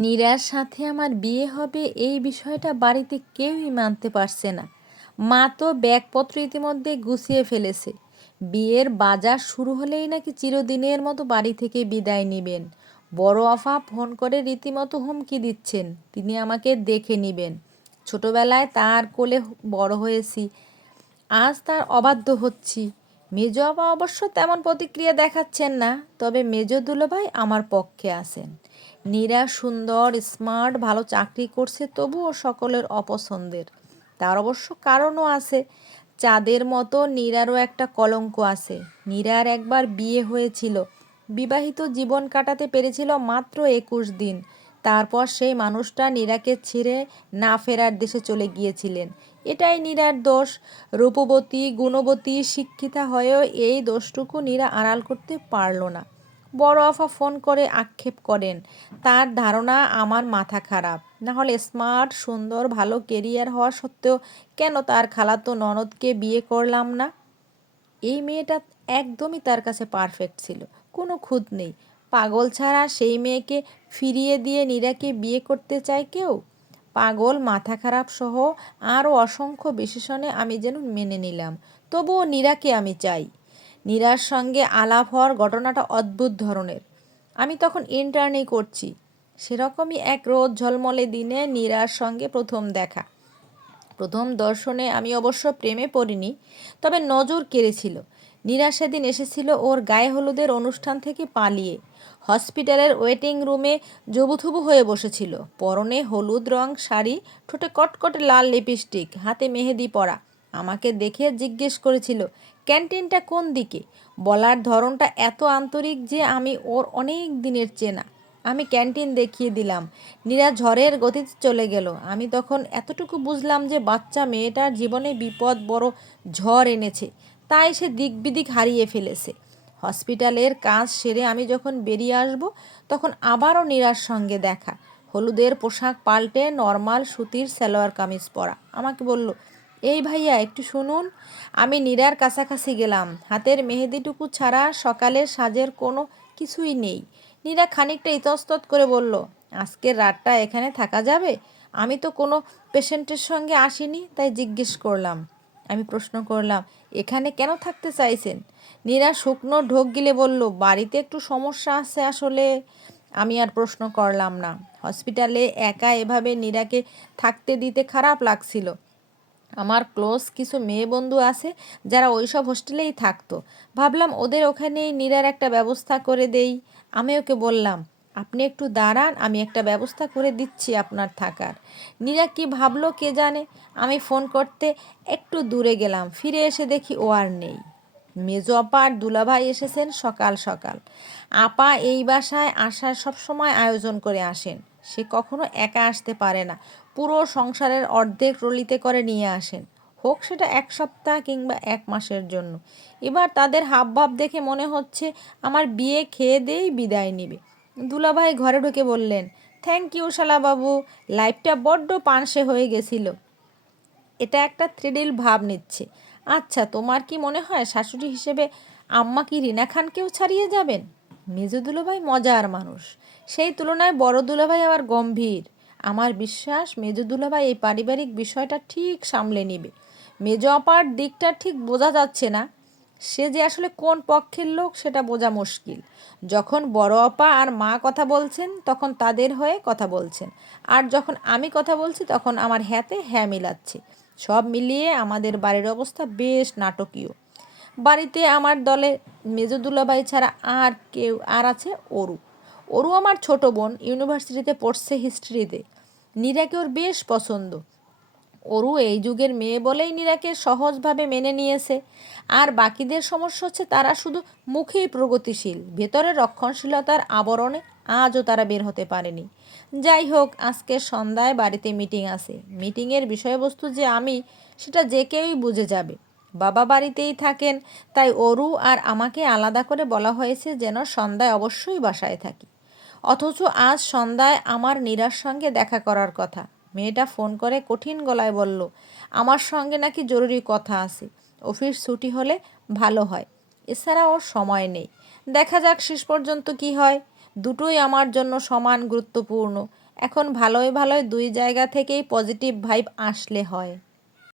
নীরার সাথে আমার বিয়ে হবে এই বিষয়টা বাড়িতে কেউই মানতে পারছে না। মা তো ব্যাগপত্র ইতিমধ্যে গুছিয়ে ফেলেছে। বিয়ের বাজার শুরু হলেই নাকি চিরদিনের মতো বাড়ি থেকে বিদায় নেবেন। বড় আফা ফোন করে রীতিমতো হুমকি দিচ্ছেন, তিনি আমাকে দেখে নেবেন। ছোটবেলায় তার কোলে বড় হয়েছি, আজ তার অবাধ্য হচ্ছি। মেজ আপা অবশ্য তেমন প্রতিক্রিয়া দেখাচ্ছেন না, তবে মেজ দুলাভাই আমার পক্ষে আছেন। নীরা সুন্দর, স্মার্ট, ভালো চাকরি করছে, তবুও সকলের অপছন্দের। তার অবশ্য কারণও আছে। চাঁদের মতো নীরারও একটা কলঙ্ক আছে। নীরার একবার বিয়ে হয়েছিল, বিবাহিত জীবন কাটাতে পেরেছিল মাত্র 21 দিন। তারপর সেই মানুষটা নীরাকে ছেড়ে না ফেরার দেশে চলে গিয়েছিলেন। এটাই নীরার দোষ। রূপবতী, গুণবতী, শিক্ষিতা হয়েও এই দোষটুকু নীরা আড়াল করতে পারল না। বড় আফা ফোন করে আক্ষেপ করেন, তার ধারণা আমার মাথা খারাপ। না হলে স্মার্ট, সুন্দর, ভালো কেরিয়ার হওয়া সত্ত্বেও কেন তার খালাতো ননদকে বিয়ে করলাম না? এই মেয়েটা একদমই তার কাছে পারফেক্ট ছিল, কোনো খুঁত নেই। পাগল ছাড়া সেই মেয়েকে ফিরিয়ে দিয়ে নীরাকে বিয়ে করতে চায় কেউ? পাগল, মাথা খারাপ সহ আরও অসংখ্য বিশেষণে আমি যেন মেনে নিলাম। তবুও নীরাকে আমি চাই। নীরার সঙ্গে আলাপ হওয়ার ঘটনাটা অদ্ভুত ধরনের। আমি তখন ইন্টার্নি করছি। সেরকমই এক রোদ ঝলমলে দিনে নীরার সঙ্গে প্রথম দেখা। প্রথম দর্শনে আমি অবশ্য প্রেমে পড়িনি, তবে নজর কেড়েছিল। নীরা সেদিন এসেছিল ওর গায়ে হলুদের অনুষ্ঠান থেকে পালিয়ে। হসপিটালের ওয়েটিং রুমে জবুথুবু হয়ে বসেছিল, পরনে হলুদ রং শাড়ি, ঠোঁটে কটকটে লাল লিপস্টিক, হাতে মেহেদি পরা। আমাকে দেখে জিজ্ঞেস করেছিল, ক্যান্টিনটা কোন দিকে? বলার ধরনটা এত আন্তরিক যে আমি ওর অনেক দিনের চেনা। আমি ক্যান্টিন দেখিয়ে দিলাম। নীরা ঝড়ের গতিতে চলে গেল। আমি তখন এতটুকু বুঝলাম যে বাচ্চা মেয়েটার জীবনে বিপদ বড় ঝড় এনেছে, তাই সে দিক বিদিক হারিয়ে ফেলেছে। হসপিটালের কাজ সেরে আমি যখন বেরিয়ে আসব, তখন আবারও নীরার সঙ্গে দেখা। হলুদের পোশাক পাল্টে নর্মাল সুতির সালোয়ার কামিজ পরা। আমাকে বলল, এই ভাইয়া একটু শুনুন। আমি নীরার কাছাকাছি গেলাম। হাতের মেহেদিটুকু ছাড়া সকালের সাজের কোনো কিছুই নেই। নীরা খানিকটা ইতস্তত করে বলল, আজকের রাতটা এখানে থাকা যাবে? আমি তো কোনো পেশেন্টের সঙ্গে আসিনি, তাই জিজ্ঞেস করলাম। আমি প্রশ্ন করলাম, এখানে কেন থাকতে চাইছেন? নীরা শুকনো ঢোক গিলে বলল, বাড়িতে একটু সমস্যা আছে আসলে। আমি আর প্রশ্ন করলাম না। হসপিটালে একা এভাবে নীরাকে থাকতে দিতে খারাপ লাগছিল। আমার ক্লোজ কিছু মেয়ে বন্ধু আছে যারা ওইসব হোস্টেলেই থাকতো। ভাবলাম ওদের ওখানেই নীরার একটা ব্যবস্থা করে দেই। আমি ওকে বললাম, আপনি একটু দাঁড়ান, আমি একটা ব্যবস্থা করে দিচ্ছি আপনার থাকার। নীরা কি ভাবলো কে জানে। আমি ফোন করতে একটু দূরে গেলাম, ফিরে এসে দেখি ও আর নেই। মেজো আপা আর দুলাভাই এসেছেন সকাল সকাল। আপা এই বাসায় আসার সবসময় আয়োজন করে আসেন। সে কখনো একা আসতে পারে না, পুরো সংসারের অর্ধেক ট্রলিতে করে নিয়ে আসেন, হোক সেটা 1 সপ্তাহ কিংবা 1 মাসের জন্য। এবার তাদের হাবভাব দেখে মনে হচ্ছে আমার বিয়ে খেয়ে দিয়েই বিদায় নেবে। দুলাভাই ঘরে ঢুকে বললেন, থ্যাংক ইউ শালাবাবু, লাইফটা বড্ড পানসে হয়ে গেছিল। এটা একটা থ্রিডিল ভাব নিচ্ছে। আচ্ছা, তোমার কি মনে হয় শাশুড়ি হিসেবে আম্মা কি রিনা খানকেও ছাড়িয়ে যাবেন? মেজো দুলাভাই মজার মানুষ, সেই তুলনায় বড় দুলাভাই আবার গম্ভীর। আমার বিশ্বাস মেজো দুলাভাই এই পারিবারিক বিষয়টা ঠিক সামলে নেবে। মেজো আপার দিকটা ঠিক বোঝা যাচ্ছে না। সে যে আসলে কোন পক্ষের লোক সেটা বোঝা মুশকিল। যখন বড় আপা আর মা কথা বলছেন তখন তাদের হয়ে কথা বলছেন, আর যখন আমি কথা বলছি তখন আমার হ্যাঁতে হ্যাঁ মিলাচ্ছে। সব মিলিয়ে আমাদের বাড়ির অবস্থা বেশ নাটকীয়। বাড়িতে আমার দলে মেজো দুলাভাই ছাড়া আর আছে অরু। অরু আমার ছোট বোন, ইউনিভার্সিটিতে পড়ছে হিস্ট্রিতে। নীরাকে ওর বেশ পছন্দ। অরু এই যুগের মেয়ে বলেই নীরাকে সহজভাবে মেনে নিয়েছে। আর বাকিদের সমস্যা হচ্ছে তারা শুধু মুখেই প্রগতিশীল, ভেতরে রক্ষণশীলতার আবরণে আজও তারা বের হতে পারেনি। যাই হোক, আজকে সন্ধ্যায় বাড়িতে মিটিং আছে। মিটিংয়ের বিষয়বস্তু যে আমি, সেটা যে কেউই বুঝে যাবে। বাবা বাড়িতেই থাকেন, তাই অরু আর আমাকে আলাদা করে বলা হয়েছে যেন সন্ধ্যায় অবশ্যই বাসায় থাকি। অথচ আজ সন্ধ্যায় আমার নীরার সঙ্গে দেখা করার কথা। মেয়েটা ফোন করে কঠিন গলায় বলল, আমার সঙ্গে নাকি জরুরি কথা আছে, অফিস ছুটি হলে ভালো হয়, এছাড়া ওর সময় নেই। দেখা যাক শেষ পর্যন্ত কি হয়। দুটোই আমার জন্য সমান গুরুত্বপূর্ণ। এখন ভালোই ভালোই দুই জায়গা থেকেই পজিটিভ ভাইব আসলে হয়।